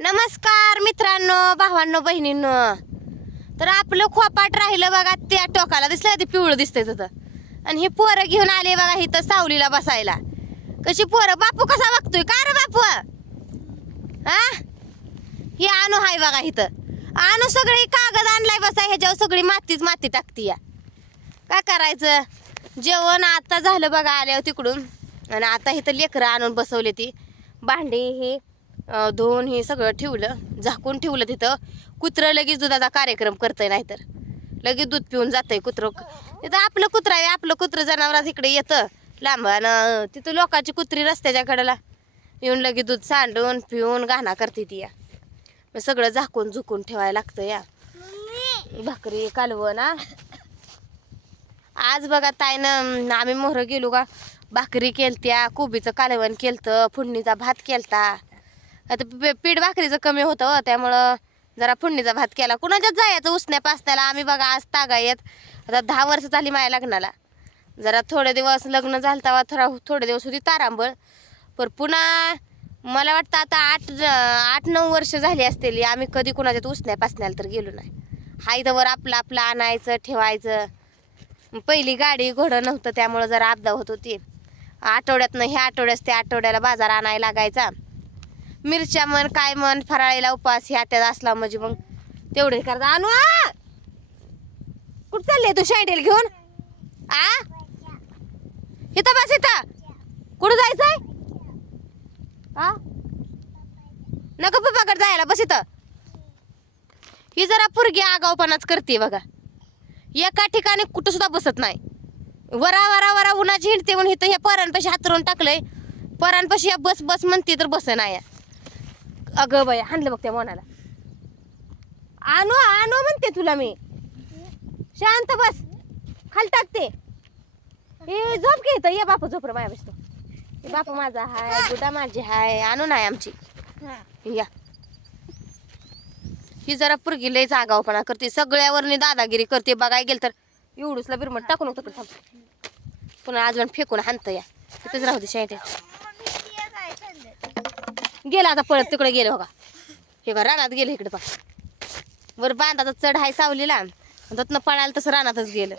नमस्कार मित्रांनो भावांनो बहिणींनो. तर आपलं खोपाट राहिलं बघा त्या टोकाला दिसलं ते पिवळं दिसतंय तिथं? आणि हे पोरं घेऊन आले बघा इथं सावलीला बसायला. कशी पोरं? बापू कसा बघतोय? का रे बापू? हा? हे आणू हाय बघा इथं. आणू सगळी कागद आणलाय बसा ह्याच्यावर सगळी मातीच माती टाकती या. काय करायचं? जेवण आता झालं बघा आल्यावर तिकडून. आणि आता इथं लेकरं आणून बसवले ती. भांडी ही धुवून हे सगळं ठेवलं झाकून ठेवलं तिथं. कुत्रं लगेच दुधाचा कार्यक्रम करतंय नाहीतर. लगेच दूध पिऊन जातंय कुत्रं. तिथं आपलं कुत्रं आहे आपलं कुत्रं जनावरात इकडे येतं. लांबानं तिथं लोकांची कुत्री रस्त्याच्या कडेला. येऊन लगेच दूध सांडून पिऊन घाणा करते ती या. मग सगळं झाकून झुकून ठेवायला लागतं या. भाकरी कालवण आज बघा ताईनं आम्ही मोहरं गेलो का? भाकरी केलत्या कोबीचं कालवण केलतं फुडणीचा भात केलता. आता पीठ भाकरीचं कमी होतं हो, त्यामुळं जरा फोडणीचा भात केला. कुणाच्याच जायचं? उसण्या पासण्याला. आम्ही बघा आज तागा येत आता दहा वर्ष झाली माझ्या लग्नाला. जरा थोडे दिवस लग्न झालं तेव्हा थोडा थोडे दिवस होती तारांबळ. पण पुन्हा मला वाटतं आता आठ आठ नऊ वर्ष झाली असतील. आम्ही कधी कुणाच्यात उसण्या पासण्याला तर गेलो नाही. हायदवर आपलं आपलं आणायचं ठेवायचं. पहिली गाडी घोडं नव्हतं त्यामुळं जरा अपदा होत होती. आठवड्यातनं ह्या आठवड्यात त्या आठवड्याला बाजार आणायला लागायचा. मिरच्या म्हण काय म्हण फराळीला उपास ह्या त्यात असला म्हणजे मग तेवढे करता. आणू आ! कुठं चालले तू शायडेल घेऊन? आ? इथं बस इथं. कुठं जायचंय? आ? नको पप्पाकडे जायला बस इथं. ही जरा पुरगी आगावपणाच करते बघा. एका ठिकाणी कुठं सुद्धा बसत नाही. वरा वरा वरा उन्हाची हिंडते म्हणून इथं ह्या परांपाशी हातरून टाकलंय. परांपाशी या बस बस म्हणते तर बस नाही. अगं बाई हाणलं बघ त्या मनाला. आणू आणू म्हणते तुला मी. शांत बस. खाली टाकते हे झोप घे इथं. ये बापू झोप माया बसतो हे बापू माझा हाय गुडा माझी हाय. आणू नाही आमची. या. ही जरा पुरगी लय जागावपणा करते. सगळ्यावरनी दादागिरी करते. बघाय गेल तर एवढूसला बिरमट टाकून होतं पुन्हा अजून फेकून हाणतं या. तिथंच राहू दे शाईट गेला आता पळत तिकडे गेलं बघा हे बघा रानात गेलं इकडे पा वर बांधाचा चढ हाय सावलीला. त्यातनं पळायला तसं रानातच गेलं.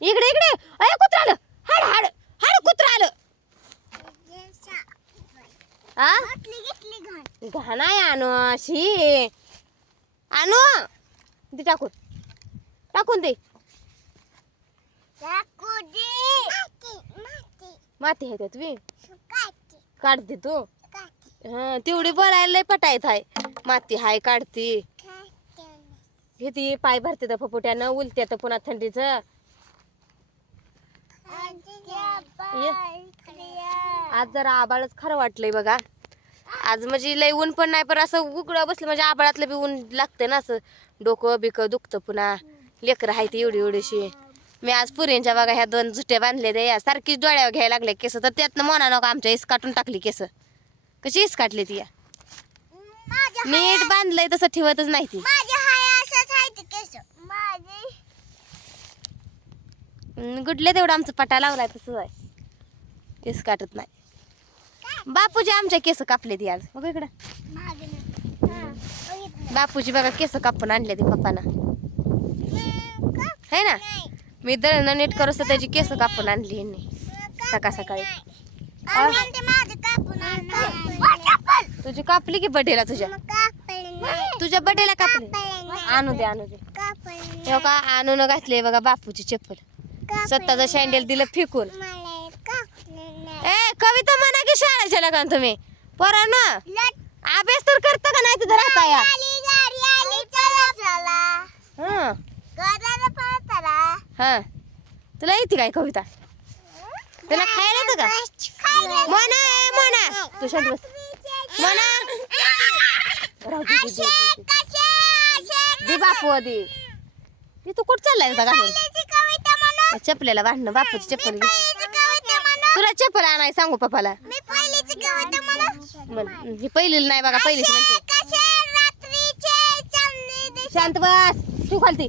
इकडे इकडे. अय कुत्र आलं. हाड हाड हाड कुत्र आलं. घाण आहे आणू शी आणू. दे टाकून. टाकून दे. माती आहे त्यात वी काढते तू? हा तेवढी बोलायला लय पटायत आहे माती हाय काढते. हे ती पाय भरते तर फपुट्यानं उलते तर पुन्हा थंडीचं. आज जरा आबाळच खरं वाटलंय बघा. आज म्हणजे लय ऊन पण नाही पण असं उघडं बसलं म्हणजे आबाळातलं बी ऊन लागतं ना असं. डोकं बिकं दुखतं पुन्हा. लेकरं आहे ती एवढी एवढीशी मी आज पुरींच्या बघा ह्या दोन जुट्या बांधले त्या सारखीच डोळ्यावर घ्यायला लागले केस. तर त्यातनं मना नको आमच्या इस काटून टाकली केस. कशी इस काटली ती या? नीट बांधलंय तसं ठेवतच नाही ती. गुडले तेवढं आमचं पटा लावलाय तसं आहे. केस काटत नाही. बापूजी आमच्या केस कापले ती आज. बघ इकडं. बापूजी बघा केस कापून आणले ती पप्पानं. है ना? मी दळणं नीट करूस तर त्याची केस कापून आणली यांनी. सकाळ सकाळी. तुझी कापली की बर्थडेला तुझ्या? तुझ्या बर्थडेला कापली? आणू दे आणू दे. हे बघा आणून घातले बघा बापूची चप्पल. स्वतःचं सँडल दिलं फेकून. ए कविता म्हणा की शाळेच्या लगान तुम्ही? पोरा ना अभ्यास तर करता का नाही तिथं राहता या? हं, हा. तुला येते काय कविता? तुला खायला येतं का? म्हणा ए, म्हणा तू शांत बस. म्हणा राहू दे, दे, दे, दे, दे. दे बापू दे ती तू कुठं चाललाय होता घालून चपलेला बांधणं बापूची चप्पल घे. तुला चप्पल आणाय सांगू पप्पाला. म्हण ही पहिली नाही बघा पहिलीच म्हणते. शांत बस. तू खालती.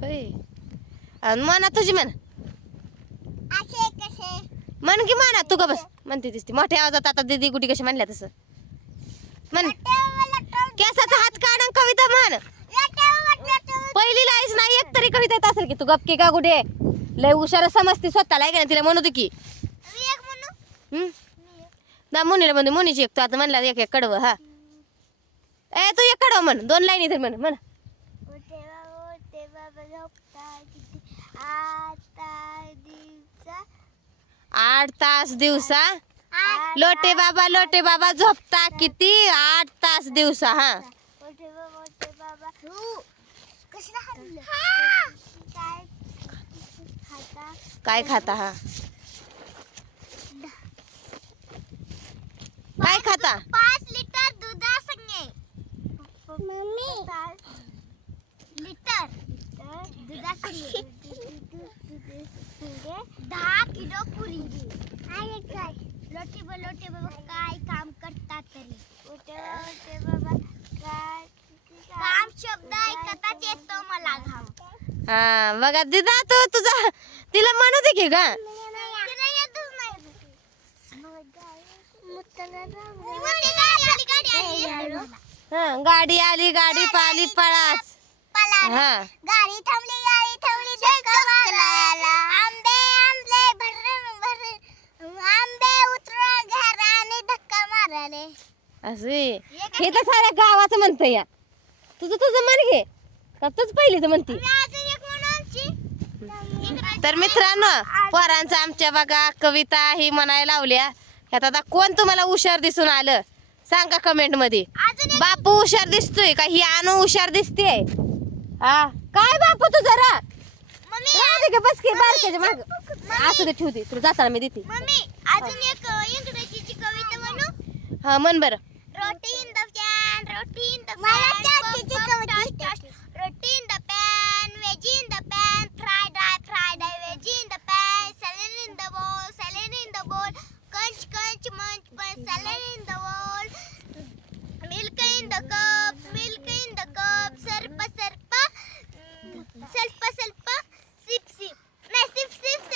होय. म्हणा तुझी म्हण. म्हण की म्हणा तू का बस. म्हणते दिसते मोठ्या आवाजात आता दीदी गुटी कशी म्हणल्या तसं. म्हण. केसाचा हात काढ कविता म्हण. पहिलीला आहेस नाही एक तरी कविता येत असेल की तू गपकी का कुठे लय हुशार समजते स्वतःला आहे का तिला म्हणू दे की? ना मुनीला म्हणते मुनीची एक. तू आता म्हणला एक एक कडवं हा. ए तू एक कडवं म्हण. दोन लाईनी तरी म्हण म्हण ओटे बाबा ओटे बाबा झोपता किती आता दिवसा आठ तास दिवसा? लोटे बाबा लोटे बाबा झोपता किती? आठ तास दिवसा हा. ओटे बाबा ओटे बाबा. तू कशाला हाणलं काय खाता? काय खाता हा? काय खाता? पाच लिटर दुधा संगे मम्मी लिटर. दहा किलो पुरी आणि काय लोटे बा लोटे बाबा काय काम करतात तरी बाबा काय काम शब्द ऐकताच येतो मला हा बघा दिदा तू तुझा तिला म्हणू दे की ग मोठी गाडी आली, गाडी आली. हा गाडी आली गाडी पाली पळाला. हा थांबली गाडी थांबली धक्का मारायला. आंबे आणले भरून भरून आंबे उतरून घराने धक्का माराले असे. हे तर साऱ्या गावाचं म्हणतं या. तुझं तुझं म्हण घे का तूच पहिली तर म्हणती अजून एक म्हणून आमची तर मित्रांनो पोरांचं आमच्या बघा कविता ही म्हणायला लावल्या. ह्यात आता कोण तुम्हाला हुशार दिसून आलं? सांगा कमेंटमध्ये. अजून एक बापू हुशार दिसतोय का? ही आणू हुशार दिसते हा. काय बापू तू जरा? मम्मी! राहू दे की, बस की बारक्याच्या माग. असू दे ठेवते तुला जाताना मी देते. मम्मी अजून एक इंग्रजीची कविता म्हणू? हा म्हण बरं. Roti in the pan roti in the मला चाटीची कविता roti in the pan veggie in the pan fry die fry die veggie in the pan salad in the bowl salad in the bowl crunch crunch munch पण salad in the bowl milk in the cup milk in the cup slurp slurp नाही SIP SIP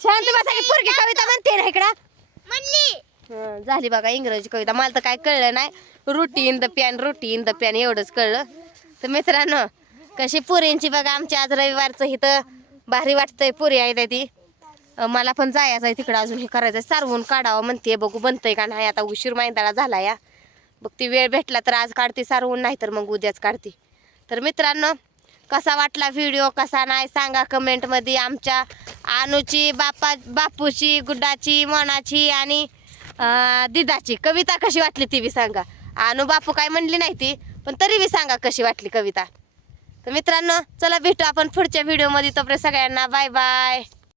शांत बसा की पोरगी कविता म्हणते ना इकडं म्हणली हं, झाली बघा इंग्रजी कविता. मला तर काय कळलं नाही. Roti in the pan roti in the pan एवढंच कळलं. तर मित्रांनो कशी पुरींची बघा आमच्या आज रविवारचं इथं भारी वाटतंय पुरी आहे ती. अं, मला पण जायचं आहे तिकडं अजून हे करायचं सारवून काढावं म्हणते बघू बनतंय का नाही. आता उशीर माहिंदाळा झाला या. बघ ती वेळ भेटला तर आज काढते सारवून नाही तर मग उद्याच काढते. तर मित्रांनो कसा वाटला व्हिडिओ कसा नाही? सांगा कमेंटमध्ये आमच्या अनुची बापा बापूची गुड्डाची मनाची आणि दिदाची. कविता कशी वाटली ती बी सांगा. अनु बापू काय म्हणली नाही ती पण तरी बी सांगा कशी वाटली कविता. तर मित्रांनो चला भेटू आपण पुढच्या व्हिडिओमध्ये तोपर्यंत सगळ्यांना बाय बाय